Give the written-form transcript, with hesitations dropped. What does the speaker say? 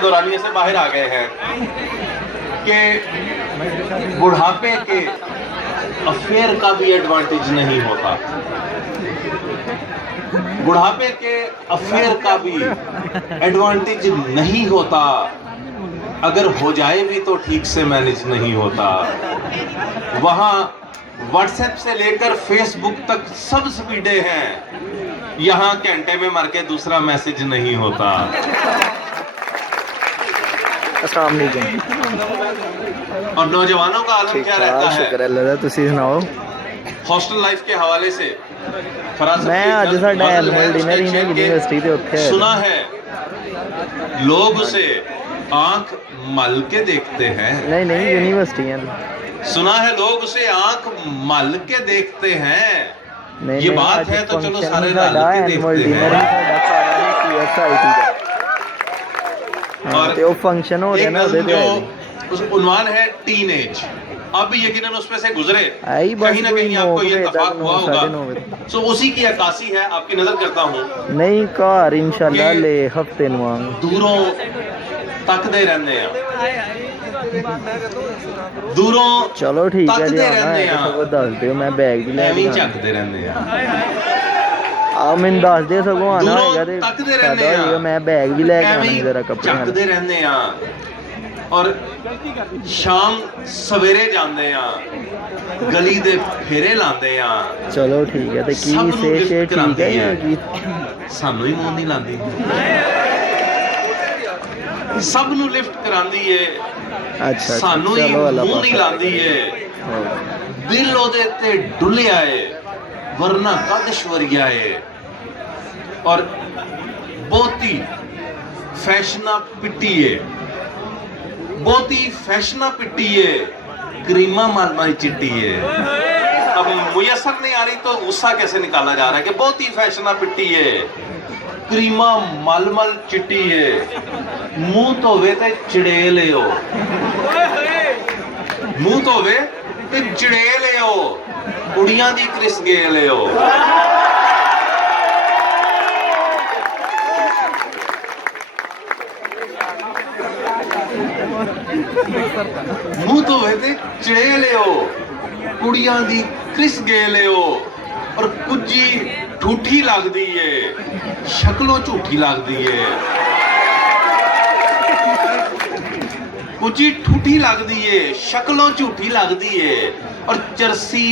दौरानिए से बाहर आ गए हैं कि बुढ़ापे के अफेयर का भी एडवांटेज नहीं होता, बुढ़ापे के अफेयर का भी एडवांटेज नहीं होता, अगर हो जाए भी तो ठीक से मैनेज नहीं होता। वहां व्हाट्सएप से लेकर फेसबुक तक सब स्पीडे हैं, यहां घंटे में मर के दूसरा मैसेज नहीं होता। अस्सलाम वालेकुम। और नौजवानों का आलम क्या रहता है? शुक्र अल्लाह, तुसी सुनाओ। हॉस्टल लाइफ के हवाले से मैं आज साडा एनुअल डिनर ही ना यूनिवर्सिटी दे उत्थे सुना है लोग उसे आंख मल के देखते हैं। नहीं यूनिवर्सिटी है। सुना है लोग उसे आंख मल के देखते हैं। ये बात है तो चलो सारे रल के देखते हैं। और फंक्शन हो रहा है जो उस उन्वान है टीनेज, अब यकीनन उसमें से गुजरे, कहीं ना कहीं आपको ये इत्तेफाक हुआ होगा। सो उसी की अक्कासी है, आपकी नजर करता हूँ। नहीं घर इंशाल्लाह ले हफ्ते नवांग दूरों तकदे रहने हैं, दूरों चलो ठीक है जी, तकदे रहने सबको दस दियो, मैं बैग भी ले झकते रहने हैं। आ मैंने दस दियो सबको आना दूरों तकदे रहने हैं, मैं बैग भी लेके आना जरा कपड़े झकते रहने हैं। और शाम सवेरे जाते हैं, गली दे फेरे लाते हैं। चलो ठीक है, तो की से ठीक है, सानू ही मुंह नहीं लाती, सब नू लिफ्ट करांदी है। अच्छा सानू ही मुंह नहीं लाती है। दिल ओदे ते डुलिया है, वरना कदश्वरिया है। और बहुती फैशना पिट्टी है, बहुती फैशना पिट्टी है, क्रीमा मालमाई चिट्टी है। अब मुयसर नहीं आ रही तो गुस्सा कैसे निकाला जा रहा है कि बहुत ही फैशना पिट्टी है, क्रीमा मलमल चिट्टी है। मुंह धोवे ते चिड़ेल हो, मुंह धोवे ते चिड़ेल हो, कुड़ियां दी क्रिस गेल हो। मुंह धोवे ते चिड़ेल हो, कुड़ियां दी क्रिस गेल हो। और कुजी ठूठी लगदी है, शक्लों झूठी लगदी है। कुजी ठूठी लगदी है, शक्लों झूठी लगदी है। और चरसी